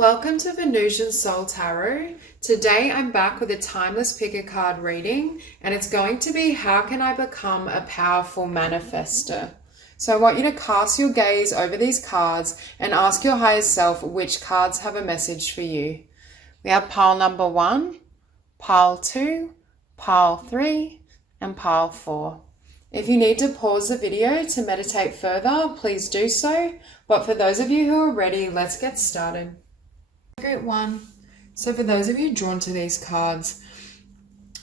Welcome to Venusian Soul Tarot. Today I'm back with a timeless pick a card reading, and it's going to be how can I become a powerful manifester? So I want you to cast your gaze over these cards and ask your higher self which cards have a message for you. We have pile number 1, pile 2, pile 3, and pile 4. If you need to pause the video to meditate further, please do so. But for those of you who are ready, let's get started. Great one. So for those of you drawn to these cards,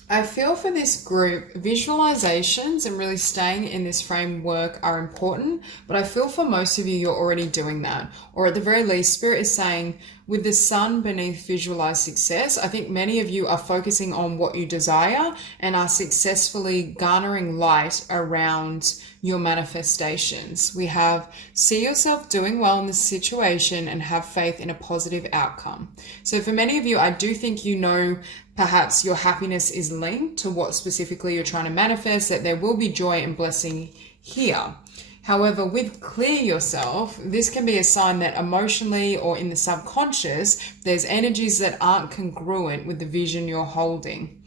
I feel for this group, visualizations and really staying in this framework are important, but I feel for most of you, you're already doing that. Or at the very least, Spirit is saying, with the sun beneath visualized success, I think many of you are focusing on what you desire and are successfully garnering light around your manifestations. We have see yourself doing well in this situation and have faith in a positive outcome. So for many of you, I do think you know perhaps your happiness is linked to what specifically you're trying to manifest, that there will be joy and blessing here. However, with clear yourself, this can be a sign that emotionally or in the subconscious, there's energies that aren't congruent with the vision you're holding.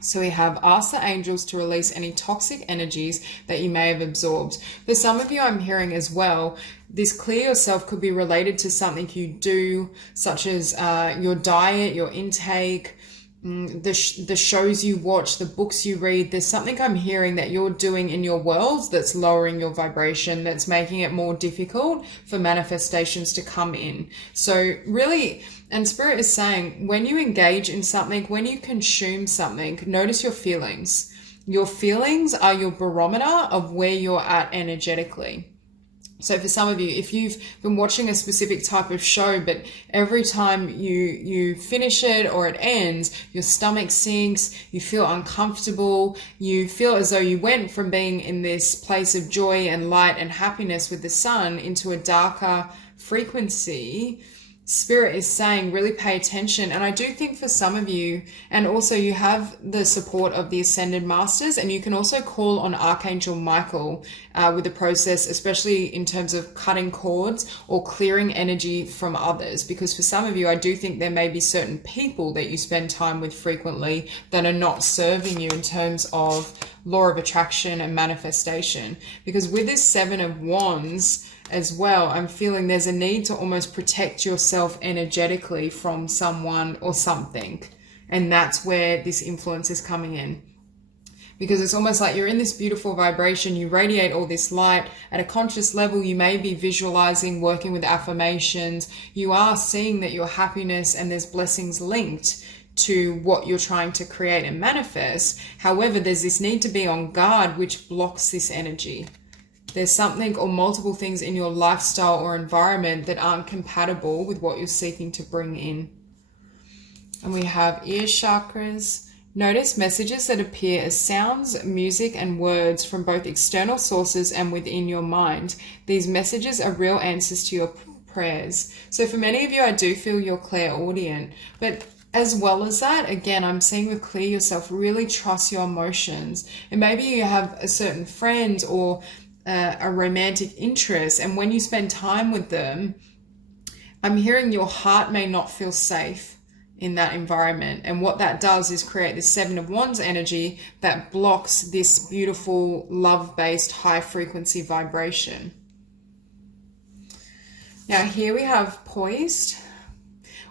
So we have ask the angels to release any toxic energies that you may have absorbed. For some of you, I'm hearing as well, this clear yourself could be related to something you do, such as your diet, your intake, the shows you watch, the books you read. There's something I'm hearing that you're doing in your world that's lowering your vibration, that's making it more difficult for manifestations to come in. So really, and Spirit is saying, when you engage in something, when you consume something, notice your feelings. Your feelings are your barometer of where you're at energetically. So for some of you, if you've been watching a specific type of show, but every time you finish it or it ends, your stomach sinks, you feel uncomfortable, you feel as though you went from being in this place of joy and light and happiness with the sun into a darker frequency, Spirit is saying really pay attention. And I do think for some of you, and also you have the support of the Ascended Masters, and you can also call on Archangel Michael with the process, especially in terms of cutting cords or clearing energy from others. Because for some of you, I do think there may be certain people that you spend time with frequently that are not serving you in terms of law of attraction and manifestation. Because with this Seven of Wands as well, I'm feeling there's a need to almost protect yourself energetically from someone or something. And that's where this influence is coming in. Because it's almost like you're in this beautiful vibration, you radiate all this light. At a conscious level, you may be visualizing, working with affirmations. You are seeing that your happiness and there's blessings linked to what you're trying to create and manifest. However, there's this need to be on guard, which blocks this energy. There's something or multiple things in your lifestyle or environment that aren't compatible with what you're seeking to bring in. And we have ear chakras. Notice messages that appear as sounds, music, and words from both external sources and within your mind. These messages are real answers to your prayers. So for many of you, I do feel you're clairaudient. But as well as that, again, I'm seeing with clear yourself, really trust your emotions. And maybe you have a certain friend or a romantic interest, and when you spend time with them, I'm hearing your heart may not feel safe in that environment. And what that does is create this Seven of Wands energy that blocks this beautiful love-based high frequency vibration. Now here we have poised.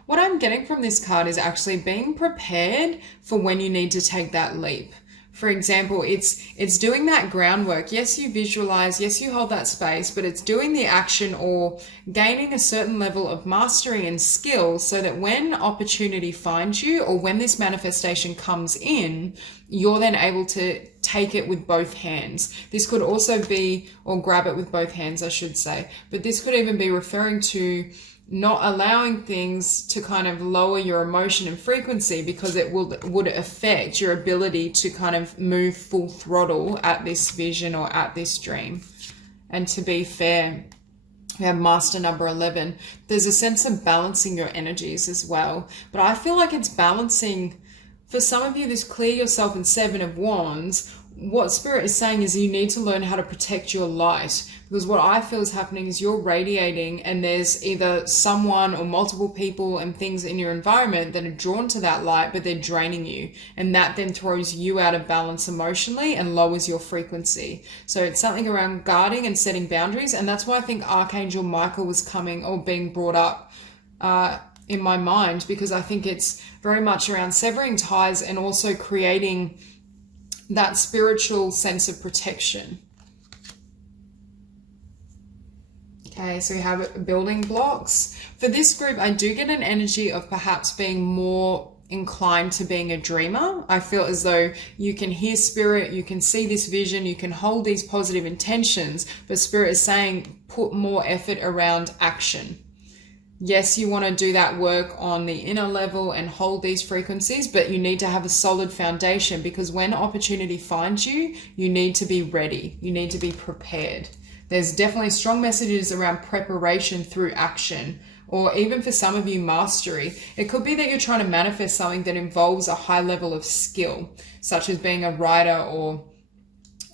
What I'm getting from this card is actually being prepared for when you need to take that leap. For example, it's doing that groundwork. Yes, you visualize, yes, you hold that space, but it's doing the action or gaining a certain level of mastery and skill so that when opportunity finds you or when this manifestation comes in, you're then able to take it with both hands. This could also be, or grab it with both hands, I should say, but this could even be referring to not allowing things to kind of lower your emotion and frequency, because it would affect your ability to kind of move full throttle at this vision or at this dream. And to be fair, we have master number 11. There's a sense of balancing your energies as well. But I feel like it's balancing, for some of you, this clear yourself and Seven of Wands what Spirit is saying is you need to learn how to protect your light, because what I feel is happening is you're radiating, and there's either someone or multiple people and things in your environment that are drawn to that light, but they're draining you, and that then throws you out of balance emotionally and lowers your frequency. So it's something around guarding and setting boundaries, and that's why I think Archangel Michael was coming or being brought up in my mind, because I think it's very much around severing ties and also creating that spiritual sense of protection. Okay, so we have building blocks. For this group, I do get an energy of perhaps being more inclined to being a dreamer. I feel as though you can hear Spirit, you can see this vision, you can hold these positive intentions, but Spirit is saying put more effort around action. Yes, you want to do that work on the inner level and hold these frequencies, but you need to have a solid foundation, because when opportunity finds you, you need to be ready. You need to be prepared. There's definitely strong messages around preparation through action, or even for some of you, mastery. It could be that you're trying to manifest something that involves a high level of skill, such as being a writer or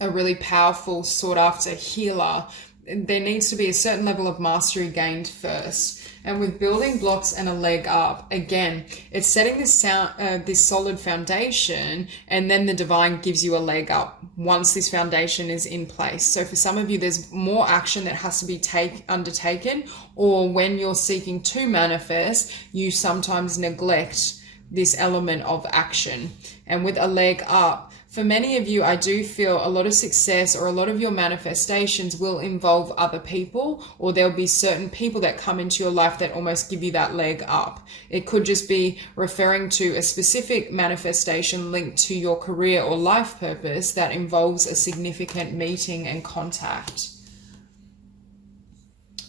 a really powerful sought after healer. There needs to be a certain level of mastery gained first. And with building blocks and a leg up, again, it's setting this solid foundation, and then the divine gives you a leg up once this foundation is in place. So for some of you, there's more action that has to be undertaken, or when you're seeking to manifest, you sometimes neglect this element of action. And with a leg up, for many of you, I do feel a lot of success or a lot of your manifestations will involve other people, or there'll be certain people that come into your life that almost give you that leg up. It could just be referring to a specific manifestation linked to your career or life purpose that involves a significant meeting and contact.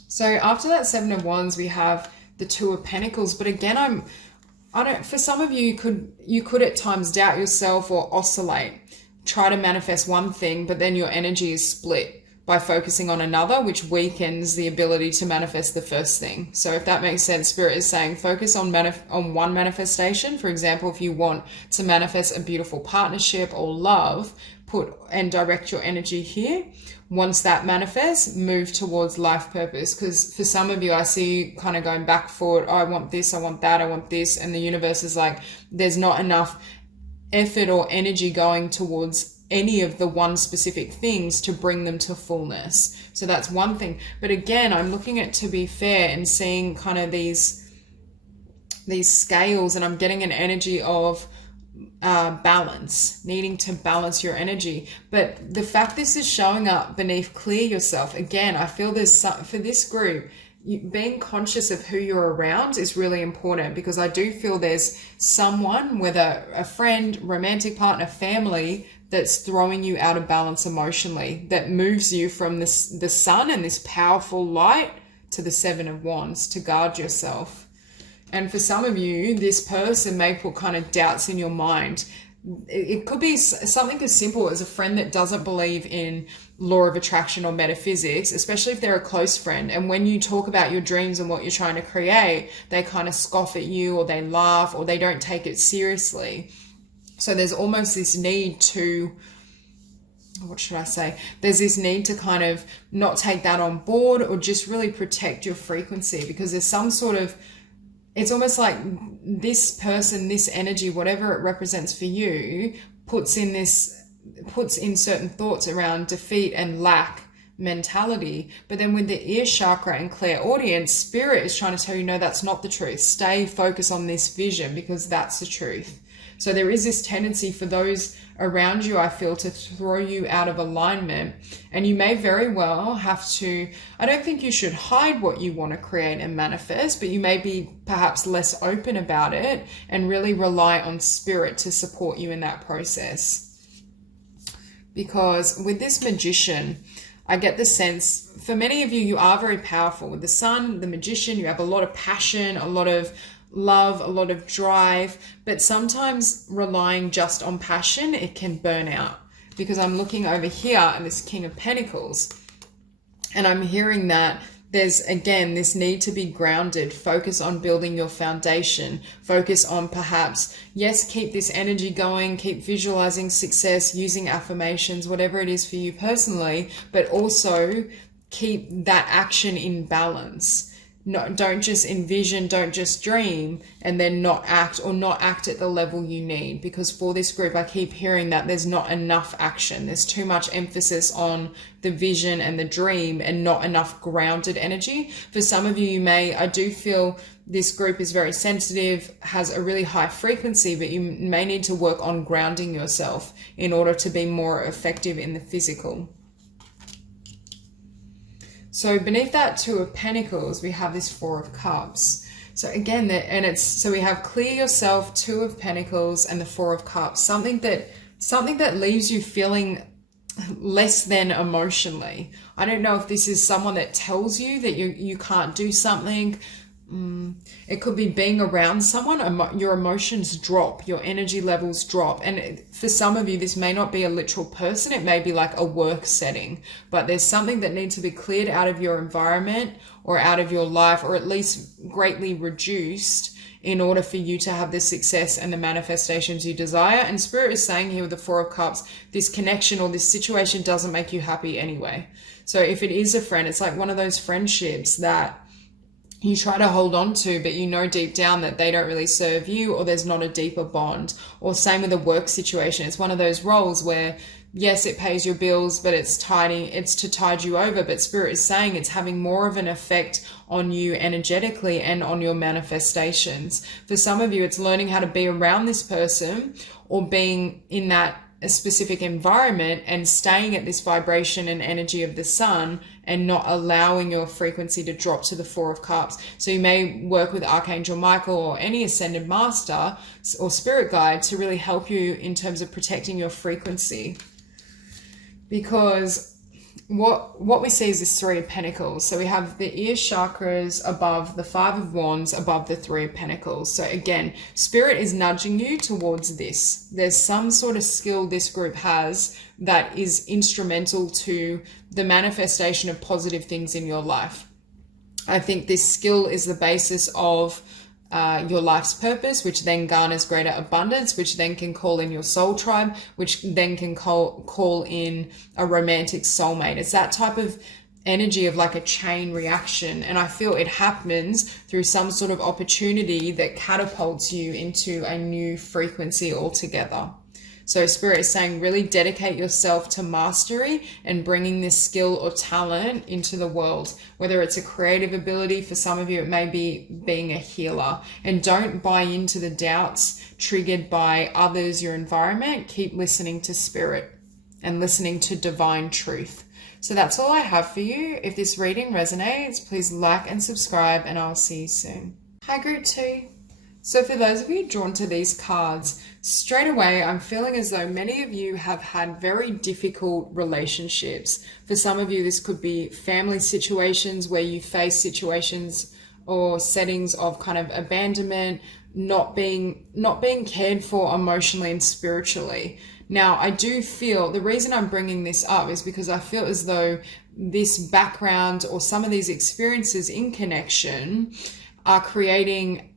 So after that Seven of Wands, we have the Two of Pentacles. But again, for some of you, you could at times doubt yourself or oscillate, try to manifest one thing, but then your energy is split by focusing on another, which weakens the ability to manifest the first thing. So if that makes sense, Spirit is saying focus on one manifestation. For example, if you want to manifest a beautiful partnership or love, and direct your energy here. Once that manifests, move towards life purpose. Because for some of you, I see you kind of going back forward. Oh, I want this, I want that, I want this. And the universe is like, there's not enough effort or energy going towards any of the one specific things to bring them to fullness. So that's one thing. But again, I'm looking at, to be fair, and seeing kind of these scales, and I'm getting an energy of balance, needing to balance your energy. But the fact this is showing up beneath clear yourself, again, I feel there's for this group, being conscious of who you're around is really important, because I do feel there's someone, whether a friend, romantic partner, family, that's throwing you out of balance emotionally, that moves you from the sun and this powerful light to the Seven of Wands to guard yourself. And for some of you, this person may put kind of doubts in your mind. It could be something as simple as a friend that doesn't believe in law of attraction or metaphysics, especially if they're a close friend. And when you talk about your dreams and what you're trying to create, they kind of scoff at you, or they laugh, or they don't take it seriously. So there's almost this need to, what should I say? There's this need to kind of not take that on board, or just really protect your frequency, because there's some sort of, it's almost like this person, this energy, whatever it represents for you, puts in certain thoughts around defeat and lack mentality. But then with the ear chakra and clairaudience, Spirit is trying to tell you, no, that's not the truth. Stay focused on this vision, because that's the truth. So there is this tendency for those around you, I feel, to throw you out of alignment. And you may very well have to, I don't think you should hide what you want to create and manifest, but you may be perhaps less open about it and really rely on Spirit to support you in that process. Because with this Magician, I get the sense, for many of you, you are very powerful. With the Sun, the Magician, you have a lot of passion, a lot of love, a lot of drive, but sometimes relying just on passion, it can burn out. Because I'm looking over here at this King of Pentacles, and I'm hearing that there's, again, this need to be grounded. Focus on building your foundation. Focus on perhaps, yes, keep this energy going, keep visualizing success, using affirmations, whatever it is for you personally, but also keep that action in balance. No, don't just envision, don't just dream, and then not act, or not act at the level you need. Because for this group, I keep hearing that there's not enough action. There's too much emphasis on the vision and the dream and not enough grounded energy. For some of you, I do feel this group is very sensitive, has a really high frequency, but you may need to work on grounding yourself in order to be more effective in the physical. So beneath that Two of Pentacles, we have this Four of Cups. So again, so we have clear yourself, Two of Pentacles, and the Four of Cups. Something that leaves you feeling less than emotionally. I don't know if this is someone that tells you that you can't do something. It could be being around someone, your emotions drop, your energy levels drop. And for some of you, this may not be a literal person, it may be like a work setting, but there's something that needs to be cleared out of your environment or out of your life, or at least greatly reduced, in order for you to have the success and the manifestations you desire. And Spirit is saying here with the Four of Cups, this connection or this situation doesn't make you happy anyway. So if it is a friend, it's like one of those friendships that you try to hold on to, but you know deep down that they don't really serve you, or there's not a deeper bond. Or same with a work situation. It's one of those roles where, yes, it pays your bills, but it's to tide you over. But Spirit is saying it's having more of an effect on you energetically and on your manifestations. For some of you, it's learning how to be around this person, or being in that a specific environment and staying at this vibration and energy of the sun, and not allowing your frequency to drop to the Four of Cups. So you may work with Archangel Michael or any ascended master or spirit guide to really help you in terms of protecting your frequency. Because what we see is this Three of Pentacles. So we have the ear chakras above the Five of Wands, above the Three of Pentacles. So again, Spirit is nudging you towards this. There's some sort of skill this group has that is instrumental to the manifestation of positive things in your life. I think this skill is the basis of your life's purpose, which then garners greater abundance, which then can call in your soul tribe, which then can call in a romantic soulmate. It's that type of energy of like a chain reaction. And I feel it happens through some sort of opportunity that catapults you into a new frequency altogether. So Spirit is saying really dedicate yourself to mastery and bringing this skill or talent into the world. Whether it's a creative ability, for some of you it may be being a healer. And don't buy into the doubts triggered by others, your environment. Keep listening to Spirit and listening to divine truth. So that's all I have for you. If this reading resonates, please like and subscribe, and I'll see you soon. Hi Group 2. So for those of you drawn to these cards, straight away, I'm feeling as though many of you have had very difficult relationships. For some of you, this could be family situations where you face situations or settings of kind of abandonment, not being cared for emotionally and spiritually. Now, I do feel, the reason I'm bringing this up is because I feel as though this background or some of these experiences in connection are creating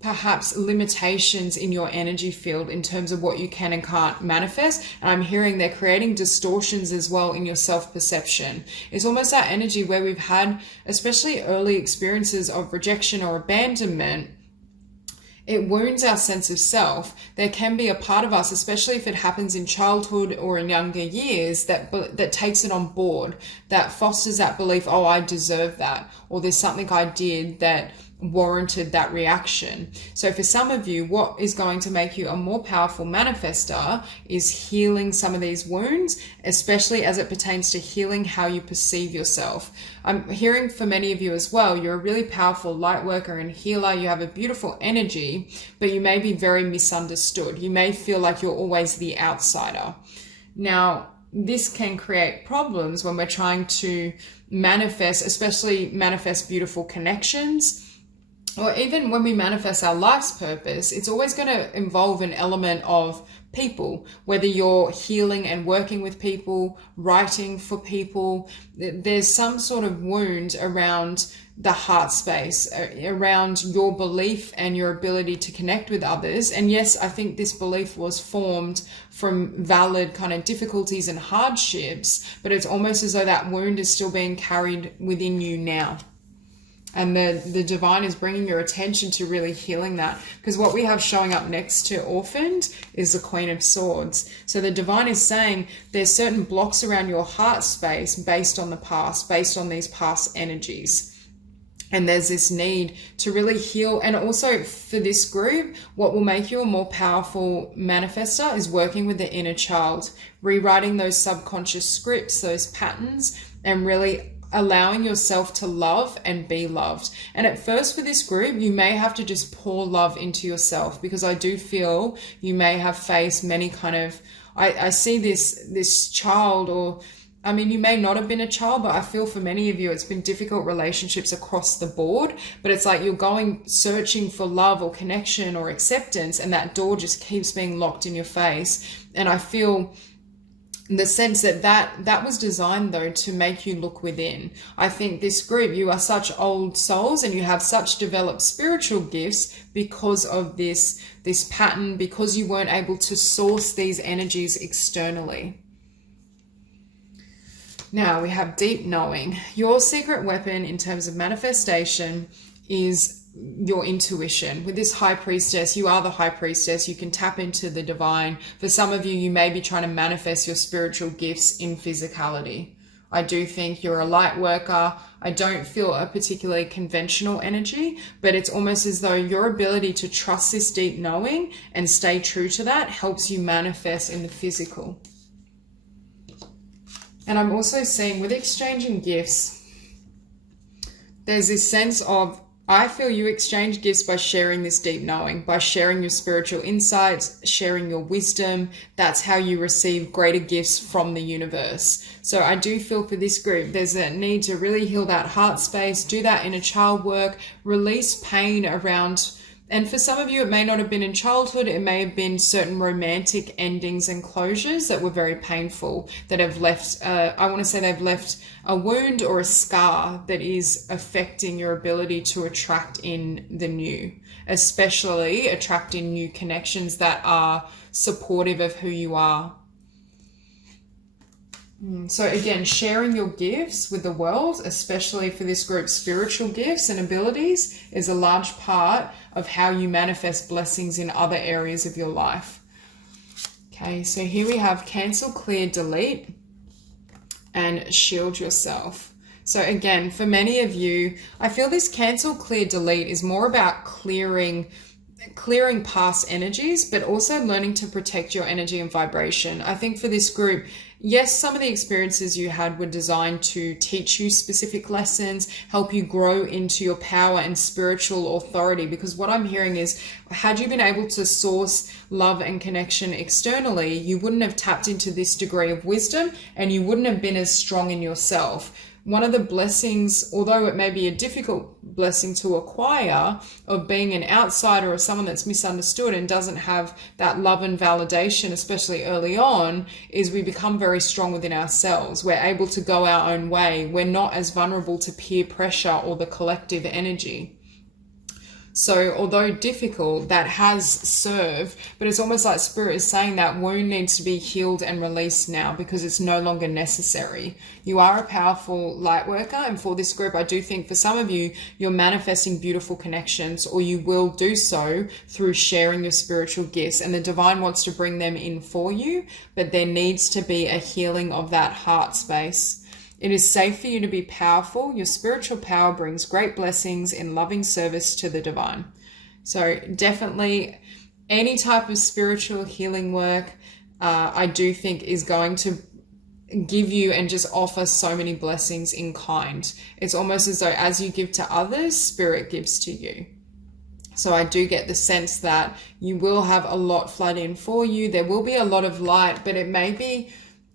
perhaps limitations in your energy field in terms of what you can and can't manifest. And I'm hearing they're creating distortions as well in your self-perception. It's almost that energy where we've had, especially early experiences of rejection or abandonment, it wounds our sense of self. There can be a part of us, especially if it happens in childhood or in younger years, that takes it on board, that fosters that belief, oh, I deserve that, or there's something I did that warranted that reaction. So for some of you, what is going to make you a more powerful manifester is healing some of these wounds, especially as it pertains to healing how you perceive yourself. I'm hearing for many of you as well, you're a really powerful light worker and healer. You have a beautiful energy, but you may be very misunderstood. You may feel like you're always the outsider. Now, this can create problems when we're trying to manifest, especially manifest beautiful connections. or even when we manifest our life's purpose, it's always going to involve an element of people, whether you're healing and working with people, writing for people. There's some sort of wound around the heart space, around your belief and your ability to connect with others. And yes, I think this belief was formed from valid kind of difficulties and hardships, but it's almost as though that wound is still being carried within you now. And the divine is bringing your attention to really healing that. Because what we have showing up next to orphaned is the Queen of Swords. So the divine is saying there's certain blocks around your heart space based on the past, based on these past energies. And there's this need to really heal. And also for this group, what will make you a more powerful manifestor is working with the inner child, rewriting those subconscious scripts, those patterns, and really allowing yourself to love and be loved. And at first for this group, you may have to just pour love into yourself, because I do feel you may have faced many kind of, I see this child, or I mean, you may not have been a child, but I feel for many of you, it's been difficult relationships across the board, but it's like you're going searching for love or connection or acceptance, and that door just keeps being locked in your face. And I feel the sense that was designed though to make you look within. I think this group, you are such old souls and you have such developed spiritual gifts because of this pattern, because you weren't able to source these energies externally. Now we have deep knowing. Your secret weapon in terms of manifestation is your intuition. With this high priestess, you are the high priestess. You can tap into the divine. For some of you, you may be trying to manifest your spiritual gifts in physicality. I do think you're a light worker. I don't feel a particularly conventional energy, but it's almost as though your ability to trust this deep knowing and stay true to that helps you manifest in the physical. And I'm also seeing with exchanging gifts, there's this sense of, I feel you exchange gifts by sharing this deep knowing, by sharing your spiritual insights, sharing your wisdom. That's how you receive greater gifts from the universe. So I do feel for this group, there's a need to really heal that heart space, do that inner child work, release pain around. And for some of you, it may not have been in childhood. It may have been certain romantic endings and closures that were very painful, that have left, I want to say they've left a wound or a scar that is affecting your ability to attract in the new, especially attracting new connections that are supportive of who you are. So again, sharing your gifts with the world, especially for this group, spiritual gifts and abilities, is a large part of how you manifest blessings in other areas of your life. Okay, so here we have cancel, clear, delete, and shield yourself. So again, for many of you, I feel this cancel, clear, delete is more about clearing past energies, but also learning to protect your energy and vibration. I think for this group, yes, some of the experiences you had were designed to teach you specific lessons, help you grow into your power and spiritual authority. Because what I'm hearing is, had you been able to source love and connection externally, you wouldn't have tapped into this degree of wisdom and you wouldn't have been as strong in yourself. One of the blessings, although it may be a difficult blessing to acquire, of being an outsider or someone that's misunderstood and doesn't have that love and validation, especially early on, is we become very strong within ourselves. We're able to go our own way. We're not as vulnerable to peer pressure or the collective energy. So although difficult, that has served, but it's almost like Spirit is saying that wound needs to be healed and released now because it's no longer necessary. You are a powerful light worker, and for this group, I do think for some of you, you're manifesting beautiful connections, or you will do so through sharing your spiritual gifts, and the divine wants to bring them in for you, but there needs to be a healing of that heart space. It is safe for you to be powerful. Your spiritual power brings great blessings in loving service to the divine. So definitely any type of spiritual healing work, I do think is going to give you and just offer so many blessings in kind. It's almost as though as you give to others, Spirit gives to you. So I do get the sense that you will have a lot flood in for you. There will be a lot of light, but it may be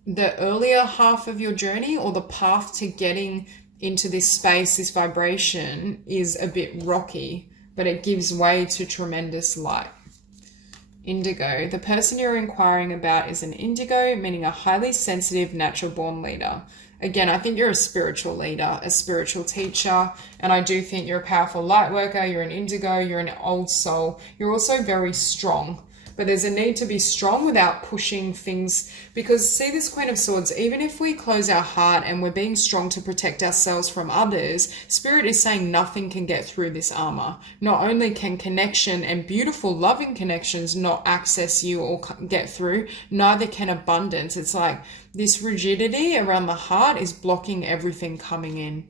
the earlier half of your journey, or the path to getting into this space, this vibration, is a bit rocky. but it gives way to tremendous light. Indigo. The person you're inquiring about is an indigo, meaning a highly sensitive, natural-born leader. Again, I think you're a spiritual leader, a spiritual teacher, and I do think you're a powerful light worker, you're an indigo, you're an old soul. You're also very strong, but there's a need to be strong without pushing things, because see this Queen of Swords, even if we close our heart and we're being strong to protect ourselves from others, Spirit is saying nothing can get through this armor. Not only can connection and beautiful, loving connections not access you or get through, neither can abundance. It's like this rigidity around the heart is blocking everything coming in.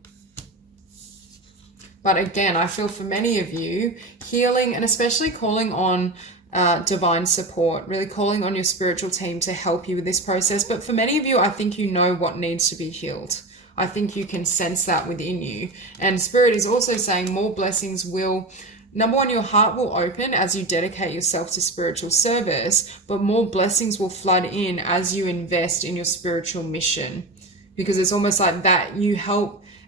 But again, I feel for many of you, healing and especially calling on divine support, really calling on your spiritual team to help you with this process. But for many of you, I think you know what needs to be healed. I think you can sense that within you. And Spirit is also saying more blessings will, number one, your heart will open as you dedicate yourself to spiritual service, but more blessings will flood in as you invest in your spiritual mission. Because it's almost like that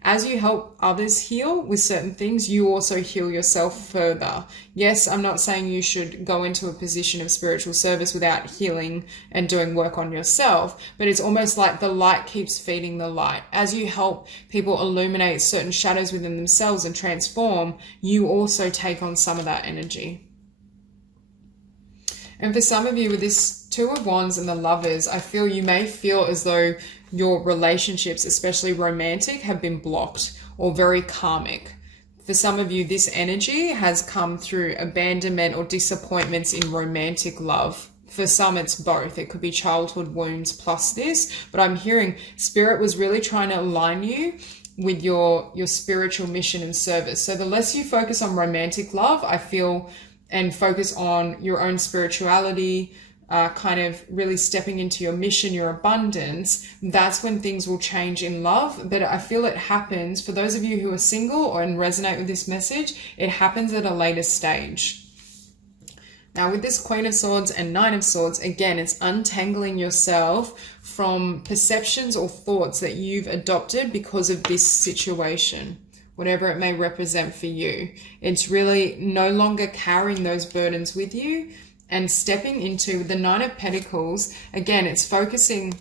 as you help others heal with certain things, you also heal yourself further. Yes, I'm not saying you should go into a position of spiritual service without healing and doing work on yourself, but it's almost like the light keeps feeding the light. As you help people illuminate certain shadows within themselves and transform, you also take on some of that energy. And for some of you with this Two of Wands and the Lovers, I feel you may feel as though your relationships, especially romantic, have been blocked or very karmic. For some of you, this energy has come through abandonment or disappointments in romantic love. For some, it's both. It could be childhood wounds plus this, but I'm hearing Spirit was really trying to align you with your spiritual mission and service. So the less you focus on romantic love, I feel, and focus on your own spirituality, kind of really stepping into your mission, your abundance, that's when things will change in love. But I feel it happens, for those of you who are single or and resonate with this message, it happens at a later stage. Now with this Queen of Swords and Nine of Swords, again, it's untangling yourself from perceptions or thoughts that you've adopted because of this situation, whatever it may represent for you. It's really no longer carrying those burdens with you and stepping into the Nine of Pentacles. Again, it's focusing,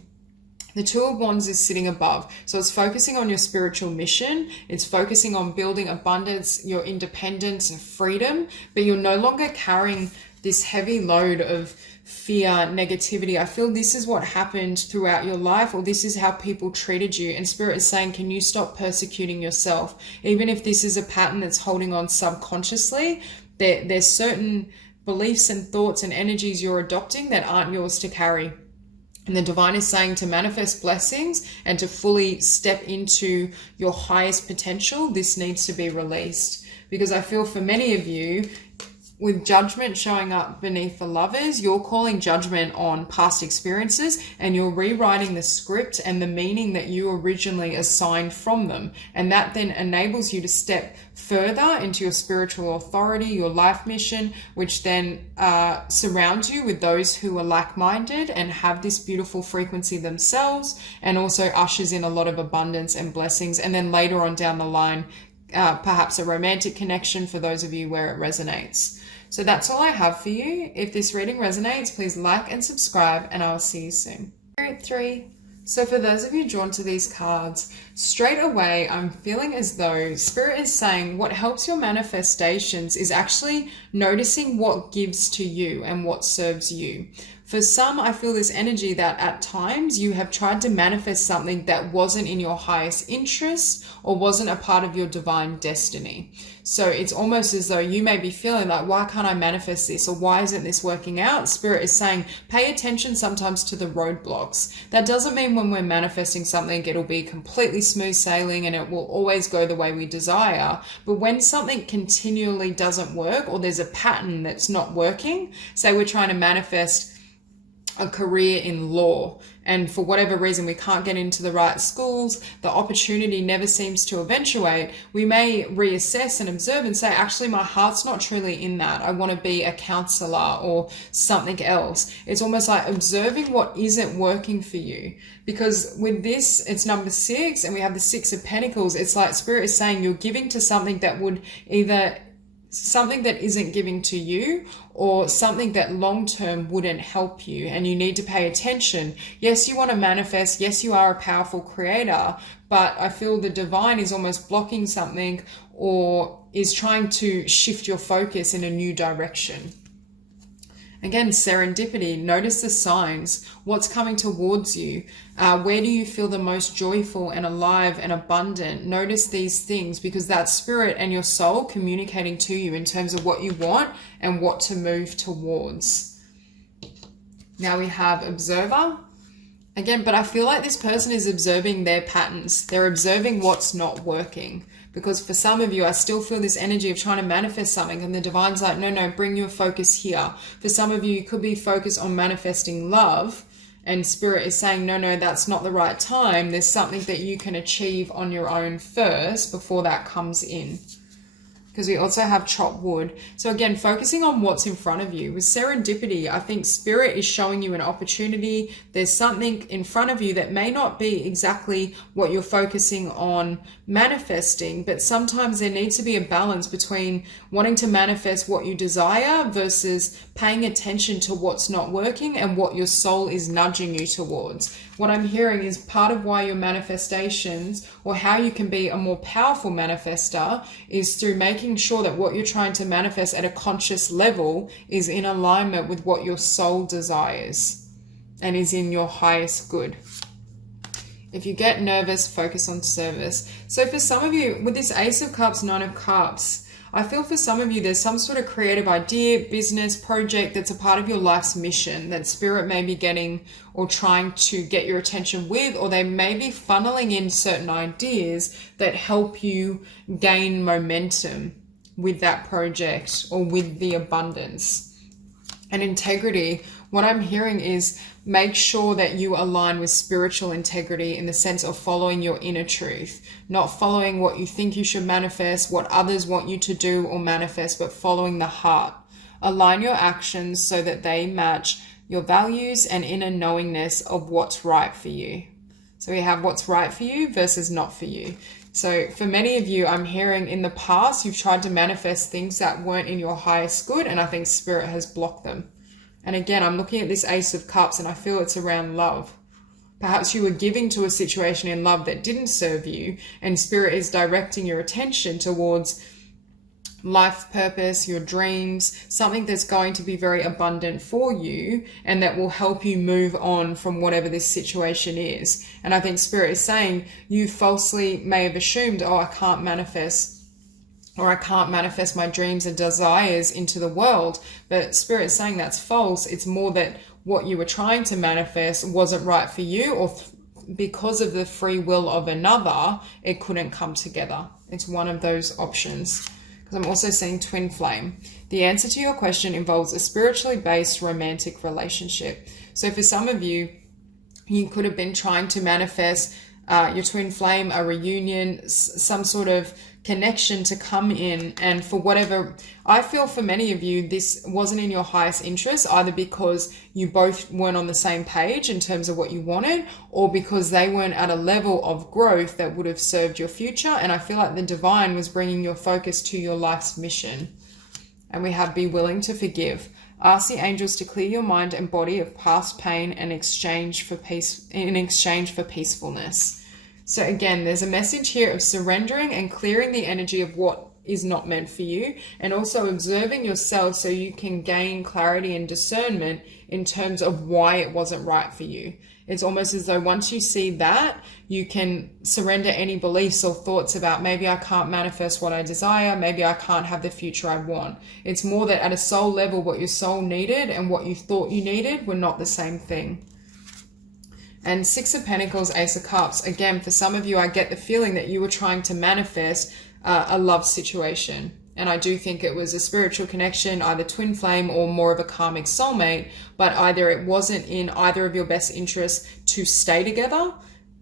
the Two of Wands is sitting above. So it's focusing on your spiritual mission. It's focusing on building abundance, your independence and freedom, but you're no longer carrying this heavy load of fear, negativity. I feel this is what happened throughout your life, or this is how people treated you. And Spirit is saying, can you stop persecuting yourself? Even if this is a pattern that's holding on subconsciously, there's certain beliefs and thoughts and energies you're adopting that aren't yours to carry. And the divine is saying to manifest blessings and to fully step into your highest potential, this needs to be released. Because I feel for many of you, with judgment showing up beneath the Lovers, you're calling judgment on past experiences and you're rewriting the script and the meaning that you originally assigned from them. And that then enables you to step further into your spiritual authority, your life mission, which then surrounds you with those who are like-minded and have this beautiful frequency themselves, and also ushers in a lot of abundance and blessings. And then later on down the line, perhaps a romantic connection for those of you where it resonates. So that's all I have for you. If this reading resonates, please like and subscribe, and I'll see you soon. Spirit 3. So for those of you drawn to these cards, straight away, I'm feeling as though Spirit is saying what helps your manifestations is actually noticing what gives to you and what serves you. For some, I feel this energy that at times you have tried to manifest something that wasn't in your highest interest or wasn't a part of your divine destiny. So it's almost as though you may be feeling like, why can't I manifest this? Or why isn't this working out? Spirit is saying, pay attention sometimes to the roadblocks. That doesn't mean when we're manifesting something, it'll be completely smooth sailing and it will always go the way we desire. But when something continually doesn't work, or there's a pattern that's not working, say we're trying to manifest a career in law, and for whatever reason we can't get into the right schools, the opportunity never seems to eventuate, we may reassess and observe and say, actually my heart's not truly in that. I want to be a counselor or something else. It's almost like observing what isn't working for you. Because with this, it's number 6 and we have the 6 of Pentacles. It's like Spirit is saying you're giving to something that would either something that isn't giving to you, or something that long term wouldn't help you, and you need to pay attention. Yes, you want to manifest. Yes, you are a powerful creator, but I feel the divine is almost blocking something or is trying to shift your focus in a new direction. Again, serendipity. Notice the signs. What's coming towards you? Where do you feel the most joyful and alive and abundant? Notice these things, because that's spirit and your soul communicating to you in terms of what you want and what to move towards. Now we have observer. Again, but I feel like this person is observing their patterns. They're observing what's not working. Because for some of you, I still feel this energy of trying to manifest something, and the divine's like, no, bring your focus here. For some of you, you could be focused on manifesting love, and spirit is saying, no, that's not the right time. There's something that you can achieve on your own first before that comes in. Because we also have chopped wood. So again, focusing on what's in front of you. With serendipity, I think spirit is showing you an opportunity. There's something in front of you that may not be exactly what you're focusing on manifesting, but sometimes there needs to be a balance between wanting to manifest what you desire versus paying attention to what's not working and what your soul is nudging you towards. What I'm hearing is part of why your manifestations, or how you can be a more powerful manifester, is through making sure that what you're trying to manifest at a conscious level is in alignment with what your soul desires and is in your highest good. If you get nervous, focus on service. So for some of you, with this Ace of Cups, Nine of Cups, I feel for some of you, there's some sort of creative idea, business, project that's a part of your life's mission that spirit may be getting or trying to get your attention with, or they may be funneling in certain ideas that help you gain momentum with that project or with the abundance. And integrity, what I'm hearing is make sure that you align with spiritual integrity in the sense of following your inner truth, not following what you think you should manifest, what others want you to do or manifest, but following the heart. Align your actions so that they match your values and inner knowingness of what's right for you. So we have what's right for you versus not for you. So for many of you, I'm hearing in the past, you've tried to manifest things that weren't in your highest good, and I think spirit has blocked them. And again, I'm looking at this Ace of Cups and I feel it's around love. Perhaps you were giving to a situation in love that didn't serve you, and spirit is directing your attention towards life purpose, your dreams, something that's going to be very abundant for you and that will help you move on from whatever this situation is. And I think spirit is saying you falsely may have assumed, oh, I can't manifest, or I can't manifest my dreams and desires into the world. But spirit is saying that's false. It's more that what you were trying to manifest wasn't right for you, or because of the free will of another, it couldn't come together. It's one of those options. Because I'm also seeing twin flame. The answer to your question involves a spiritually based romantic relationship. So for some of you, you could have been trying to manifest your twin flame, a reunion, some sort of connection to come in, and for whatever, I feel for many of you, this wasn't in your highest interest, either because you both weren't on the same page in terms of what you wanted, or because they weren't at a level of growth that would have served your future. And I feel like the divine was bringing your focus to your life's mission. And we have be willing to forgive. Ask the angels to clear your mind and body of past pain in exchange for peacefulness. So again, there's a message here of surrendering and clearing the energy of what is not meant for you, and also observing yourself so you can gain clarity and discernment in terms of why it wasn't right for you. It's almost as though once you see that, you can surrender any beliefs or thoughts about maybe I can't manifest what I desire, maybe I can't have the future I want. It's more that at a soul level, what your soul needed and what you thought you needed were not the same thing. And Six of Pentacles, Ace of Cups. Again, for some of you, I get the feeling that you were trying to manifest a love situation. And I do think it was a spiritual connection, either twin flame or more of a karmic soulmate, but either it wasn't in either of your best interests to stay together,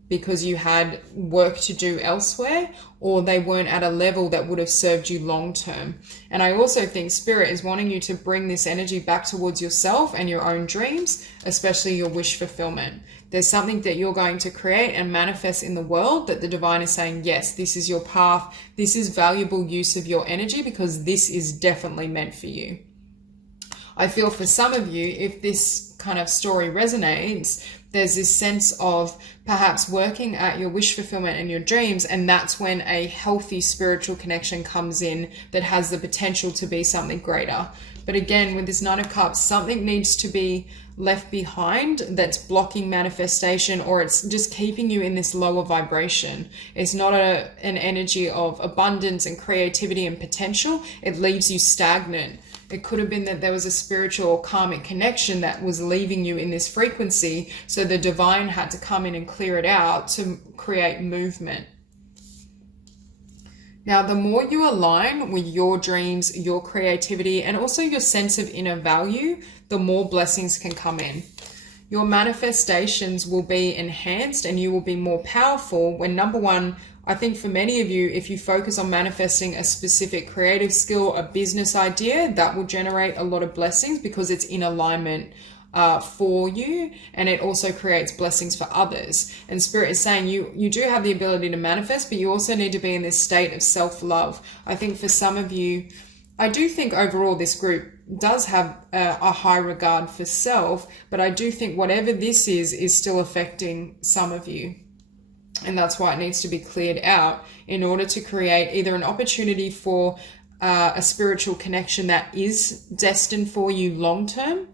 because you had work to do elsewhere, or they weren't at a level that would have served you long term. And I also think Spirit is wanting you to bring this energy back towards yourself and your own dreams, especially your wish fulfillment. There's something that you're going to create and manifest in the world that the divine is saying, yes, this is your path. This is valuable use of your energy because this is definitely meant for you. I feel for some of you, if this kind of story resonates, there's this sense of perhaps working at your wish fulfillment and your dreams, and that's when a healthy spiritual connection comes in that has the potential to be something greater. But again, with this Nine of Cups, something needs to be left behind that's blocking manifestation, or it's just keeping you in this lower vibration. It's not an energy of abundance and creativity and potential. It leaves you stagnant. It could have been that there was a spiritual or karmic connection that was leaving you in this frequency, so the divine had to come in and clear it out to create movement. Now, the more you align with your dreams, your creativity, and also your sense of inner value, the more blessings can come in. Your manifestations will be enhanced and you will be more powerful when, number one, I think for many of you, if you focus on manifesting a specific creative skill, a business idea, that will generate a lot of blessings because it's in alignment for you, and it also creates blessings for others. And Spirit is saying you do have the ability to manifest, but you also need to be in this state of self-love. I think for some of you, I do think overall this group does have a high regard for self, but I do think whatever this is still affecting some of you. And that's why it needs to be cleared out in order to create either an opportunity for a spiritual connection that is destined for you long term,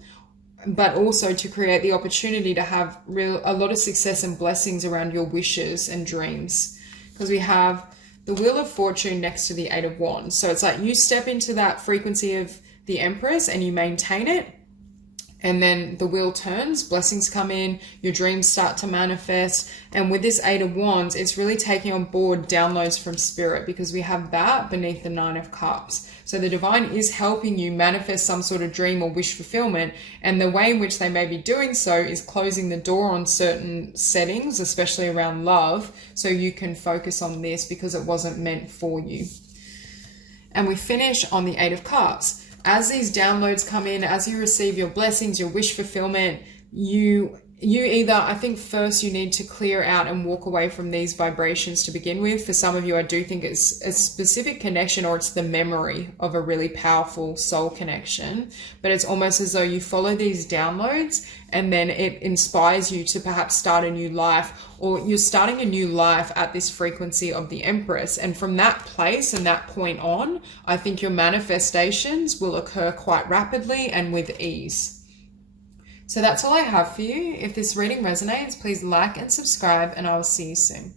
but also to create the opportunity to have a lot of success and blessings around your wishes and dreams. Because we have the Wheel of Fortune next to the Eight of Wands. So it's like you step into that frequency of the Empress and you maintain it. And then the wheel turns, blessings come in, your dreams start to manifest. And with this Eight of Wands, it's really taking on board downloads from Spirit, because we have that beneath the Nine of Cups. So the divine is helping you manifest some sort of dream or wish fulfillment. And the way in which they may be doing so is closing the door on certain settings, especially around love, so you can focus on this because it wasn't meant for you. And we finish on the Eight of Cups. As these downloads come in, as you receive your blessings, your wish fulfillment, you either, I think first you need to clear out and walk away from these vibrations to begin with. For some of you, I do think it's a specific connection, or it's the memory of a really powerful soul connection. But it's almost as though you follow these downloads and then it inspires you to perhaps start a new life, or you're starting a new life at this frequency of the Empress. And from that place and that point on, I think your manifestations will occur quite rapidly and with ease. So that's all I have for you. If this reading resonates, please like and subscribe, and I will see you soon.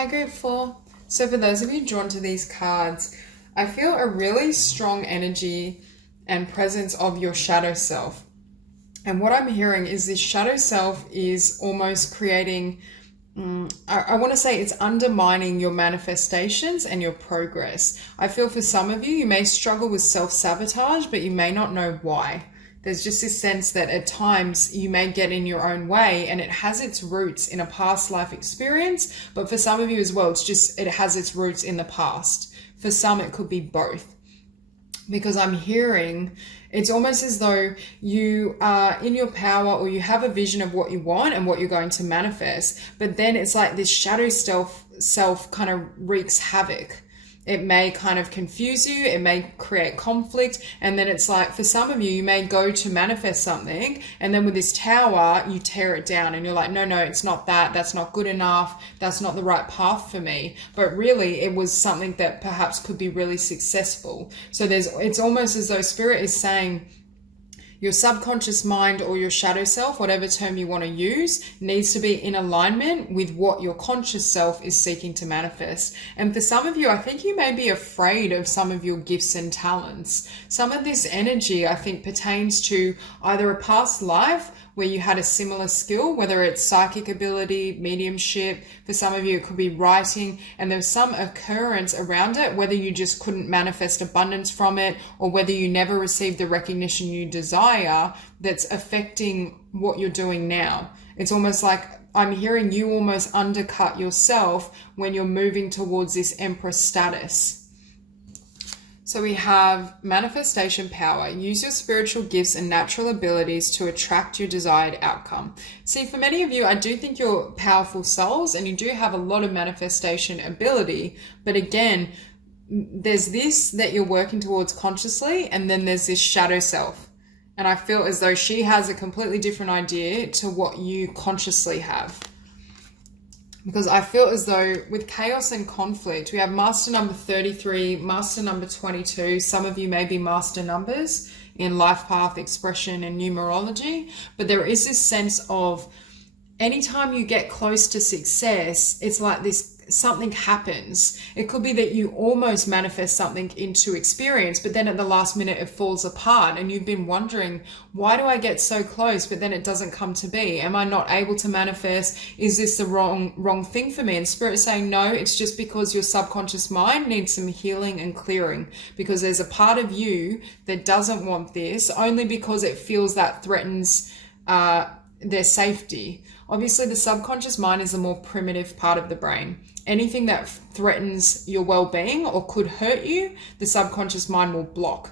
Hi, Group 4. So for those of you drawn to these cards, I feel a really strong energy and presence of your shadow self. And what I'm hearing is this shadow self is almost creating, I want to say it's undermining your manifestations and your progress. I feel for some of you, you may struggle with self-sabotage, but you may not know why. There's just this sense that at times you may get in your own way, and it has its roots in a past life experience. But for some of you as well, it has its roots in the past. For some, it could be both. Because I'm hearing, it's almost as though you are in your power, or you have a vision of what you want and what you're going to manifest. But then it's like this shadow self kind of wreaks havoc. It may kind of confuse you, it may create conflict, and then it's like, for some of you, you may go to manifest something, and then with this tower, you tear it down, and you're like, no, it's not that, that's not good enough, that's not the right path for me. But really, it was something that perhaps could be really successful. So it's almost as though Spirit is saying, your subconscious mind or your shadow self, whatever term you want to use, needs to be in alignment with what your conscious self is seeking to manifest. And for some of you, I think you may be afraid of some of your gifts and talents. Some of this energy, I think, pertains to either a past life where you had a similar skill, whether it's psychic ability, mediumship. For some of you, it could be writing, and there's some occurrence around it, whether you just couldn't manifest abundance from it, or whether you never received the recognition you desire, that's affecting what you're doing now. It's almost like I'm hearing you almost undercut yourself when you're moving towards this Empress status. So we have manifestation power. Use your spiritual gifts and natural abilities to attract your desired outcome. See, for many of you, I do think you're powerful souls and you do have a lot of manifestation ability. But again, there's this that you're working towards consciously, and then there's this shadow self. And I feel as though she has a completely different idea to what you consciously have. Because I feel as though with chaos and conflict, we have master number 33, master number 22. Some of you may be master numbers in life path, expression, and numerology. But there is this sense of anytime you get close to success, it's like this, something happens. It could be that you almost manifest something into experience, but then at the last minute it falls apart and you've been wondering, why do I get so close but then it doesn't come to be? Am I not able to manifest? Is this the wrong thing for me? And Spirit is saying, no, it's just because your subconscious mind needs some healing and clearing, because there's a part of you that doesn't want this only because it feels that threatens their safety. Obviously, the subconscious mind is the more primitive part of the brain. Anything that threatens your well-being or could hurt you, the subconscious mind will block.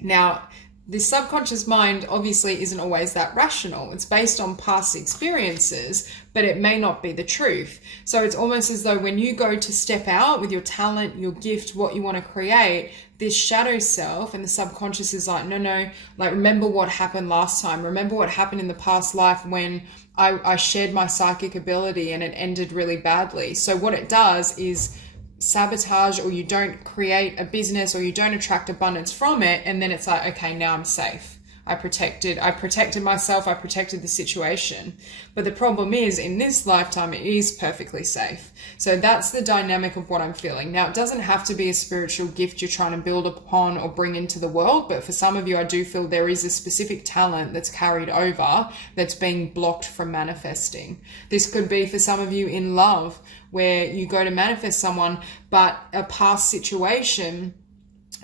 Now, the subconscious mind obviously isn't always that rational. It's based on past experiences, but it may not be the truth. So it's almost as though when you go to step out with your talent, your gift, what you want to create, this shadow self and the subconscious is like, no, like remember what happened last time. Remember what happened in the past life when I shared my psychic ability and it ended really badly. So what it does is sabotage, or you don't create a business, or you don't attract abundance from it, and then it's like, okay, now I'm safe. I protected myself, I protected the situation. But the problem is, in this lifetime, it is perfectly safe. So that's the dynamic of what I'm feeling. Now, it doesn't have to be a spiritual gift you're trying to build upon or bring into the world, but for some of you, I do feel there is a specific talent that's carried over that's being blocked from manifesting. This could be for some of you in love, where you go to manifest someone, but a past situation,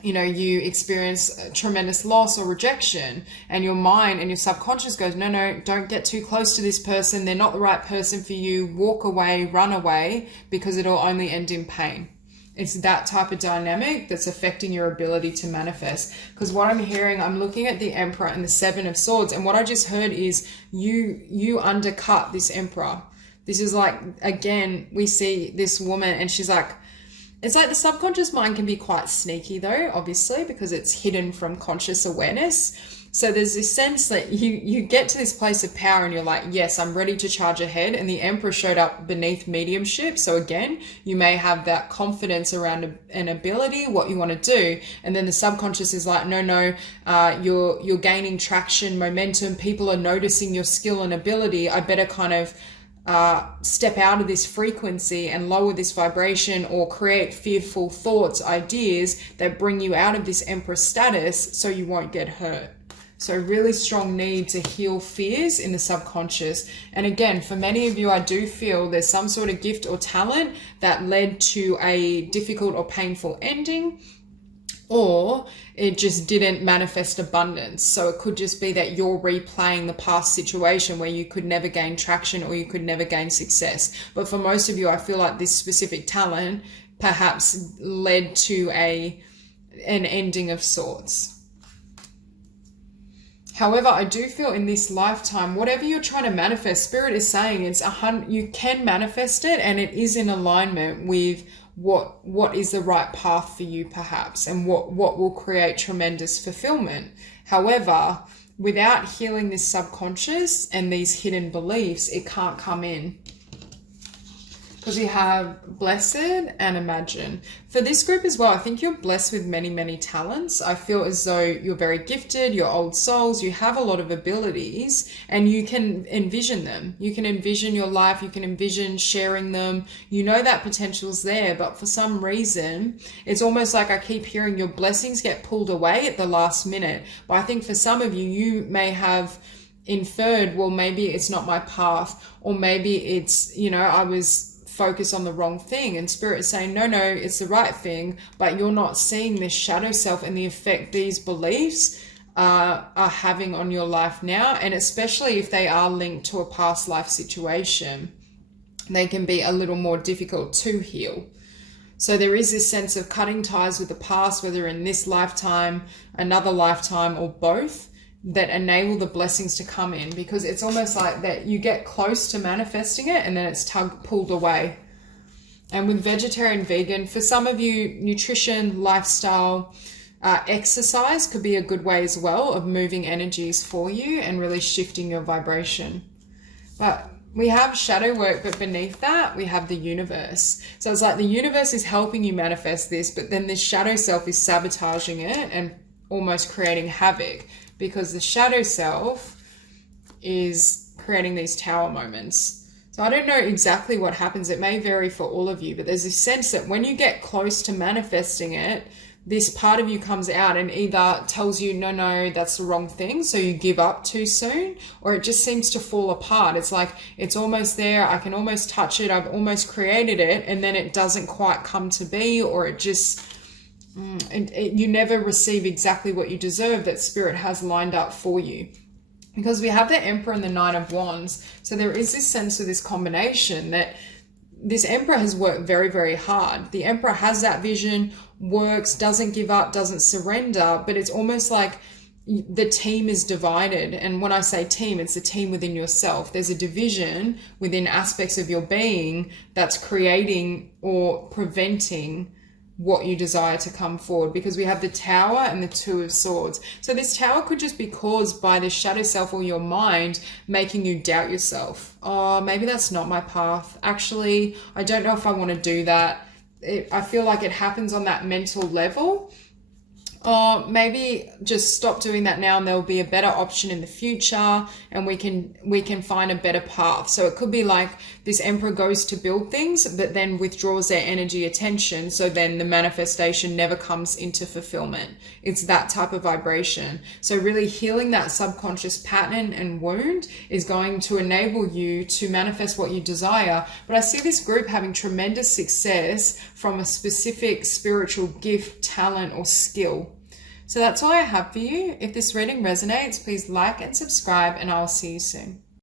you know, you experience tremendous loss or rejection, and your mind and your subconscious goes, no, don't get too close to this person. They're not the right person for you. Walk away, run away, because it'll only end in pain. It's that type of dynamic that's affecting your ability to manifest. Because what I'm hearing, I'm looking at the Emperor and the Seven of Swords, and what I just heard is you undercut this Emperor. This is like, again, we see this woman and she's like, it's like the subconscious mind can be quite sneaky though, obviously, because it's hidden from conscious awareness. So there's this sense that you get to this place of power and you're like, yes, I'm ready to charge ahead. And the Emperor showed up beneath mediumship. So again, you may have that confidence around an ability, what you want to do. And then the subconscious is like, no, you're gaining traction, momentum. People are noticing your skill and ability. I better kind of step out of this frequency and lower this vibration, or create fearful thoughts, ideas that bring you out of this Empress status so you won't get hurt. So really strong need to heal fears in the subconscious. And again, for many of you, I do feel there's some sort of gift or talent that led to a difficult or painful ending, or it just didn't manifest abundance. So it could just be that you're replaying the past situation where you could never gain traction or you could never gain success. But for most of you, I feel like this specific talent perhaps led to an ending of sorts. However, I do feel in this lifetime, whatever you're trying to manifest, Spirit is saying you can manifest it, and it is in alignment with what is the right path for you perhaps, and what will create tremendous fulfillment. However, without healing this subconscious and these hidden beliefs, it can't come in. Because we have blessed and imagine. For this group as well, I think you're blessed with many, many talents. I feel as though you're very gifted, you're old souls, you have a lot of abilities, and you can envision them. You can envision your life, you can envision sharing them. You know that potential's there, but for some reason, it's almost like I keep hearing your blessings get pulled away at the last minute. But I think for some of you, you may have inferred, well, maybe it's not my path, or maybe it's, I was focus on the wrong thing, and Spirit is saying no, it's the right thing, but you're not seeing this shadow self and the effect these beliefs are having on your life now, and especially if they are linked to a past life situation, they can be a little more difficult to heal. So there is this sense of cutting ties with the past, whether in this lifetime, another lifetime, or both, that enable the blessings to come in, because it's almost like that you get close to manifesting it and then it's pulled away. And with vegetarian, vegan, for some of you, nutrition, lifestyle, exercise could be a good way as well of moving energies for you and really shifting your vibration. But we have shadow work, but beneath that, we have the universe. So it's like the universe is helping you manifest this, but then this shadow self is sabotaging it and almost creating havoc, because the shadow self is creating these tower moments. So I don't know exactly what happens. It may vary for all of you, but there's this sense that when you get close to manifesting it, this part of you comes out and either tells you, no, that's the wrong thing, so you give up too soon, or it just seems to fall apart. It's like, it's almost there, I can almost touch it, I've almost created it, and then it doesn't quite come to be, or it just, you never receive exactly what you deserve that Spirit has lined up for you. Because we have the Emperor and the Knight of Wands, so there is this sense of this combination that this Emperor has worked very, very hard. The Emperor has that vision, works, doesn't give up, doesn't surrender, but it's almost like the team is divided. And when I say team, it's a team within yourself. There's a division within aspects of your being that's creating or preventing what you desire to come forward, because we have the Tower and the Two of Swords. So this Tower could just be caused by the shadow self or your mind making you doubt yourself. Oh, maybe that's not my path. Actually, I don't know if I want to do that. I feel like it happens on that mental level. Or maybe just stop doing that now and there'll be a better option in the future, and we can find a better path. So it could be like this Emperor goes to build things but then withdraws their energy attention, so then the manifestation never comes into fulfillment. It's that type of vibration. So really healing that subconscious pattern and wound is going to enable you to manifest what you desire. But I see this group having tremendous success from a specific spiritual gift, talent, or skill. So that's all I have for you. If this reading resonates, please like and subscribe, and I'll see you soon.